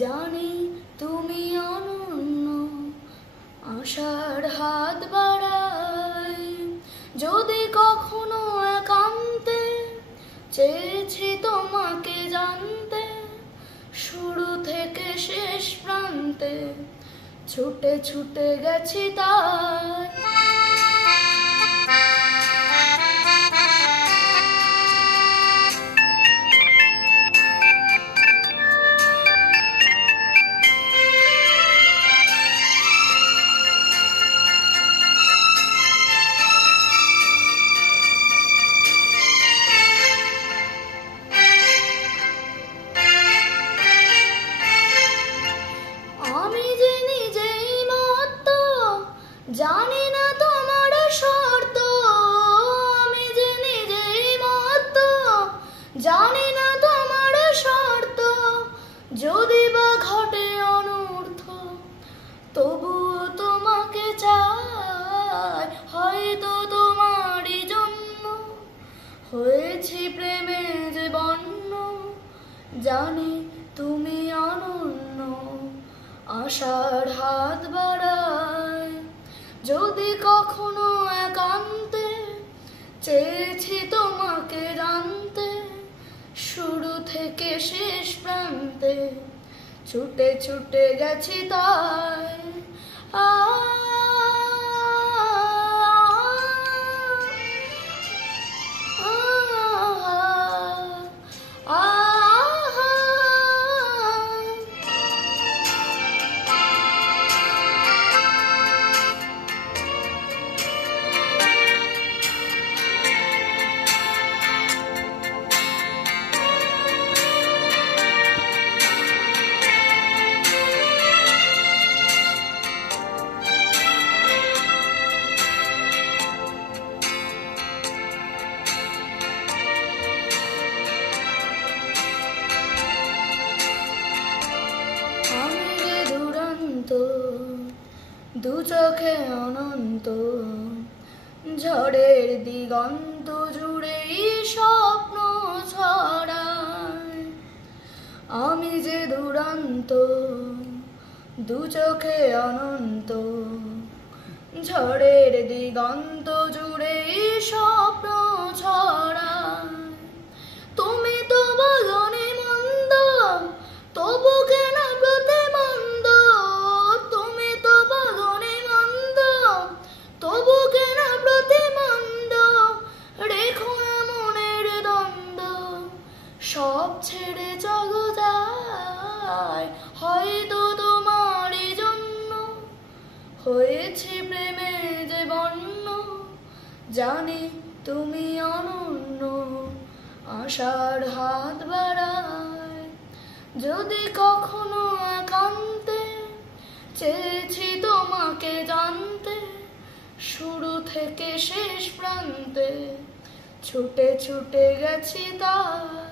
জানি তুমি অনন্য, আশার হাত বাড়াই। যদি কখনো একান্তে চেয়েছি তোমাকে জানতে, শুরু থেকে শেষ প্রান্তে ছুটে ছুটে গেছি তাই। জানি না তোমার শর্ত, আমি যে নিজেই মত, জানি না তোমার শর্ত। যদি বা ঘটে অনর্থ, তবুও তোমাকে চাই। হয়তো তোমারই জন্য হয়েছি প্রেমে যে বন্য। জানি তুমি অনন্য, আশার হাত বাড়াই। যদি কখনো একান্তে চেয়েছি তোমাকে জানতে, শুরু থেকে শেষ প্রান্তে ছুটে ছুটে গেছি তাই। দু চোখে অনন্ত, ঝড়ের দিগন্ত জুড়েই স্বপ্ন ছড়ায়। আমি যে দুরন্ত, দু চোখে অনন্ত, ঝড়ের দিগন্ত জুড়েই স্বপ্ন ছড়ায়। তুমি তো বলনি মন্দ, তবু কেন প্রতিমন্দ। তুমি তো বলনি মন্দ, তবু কেন প্রতিমন্দ। রেখো না মনের দ্বন্দ্ব, সব ছেড়ে চলো যাই। হয়তো তোমারই জন্য হয়েছি প্রেমে যে বন্য। জানি তুমি অনন্য, আশার হাত বাড়াই। যদি কখনো একান্তে চেয়েছি তোমাকে জানতে, শুরু থেকে শেষ প্রান্তে ছুটে ছুটে গেছি তাই।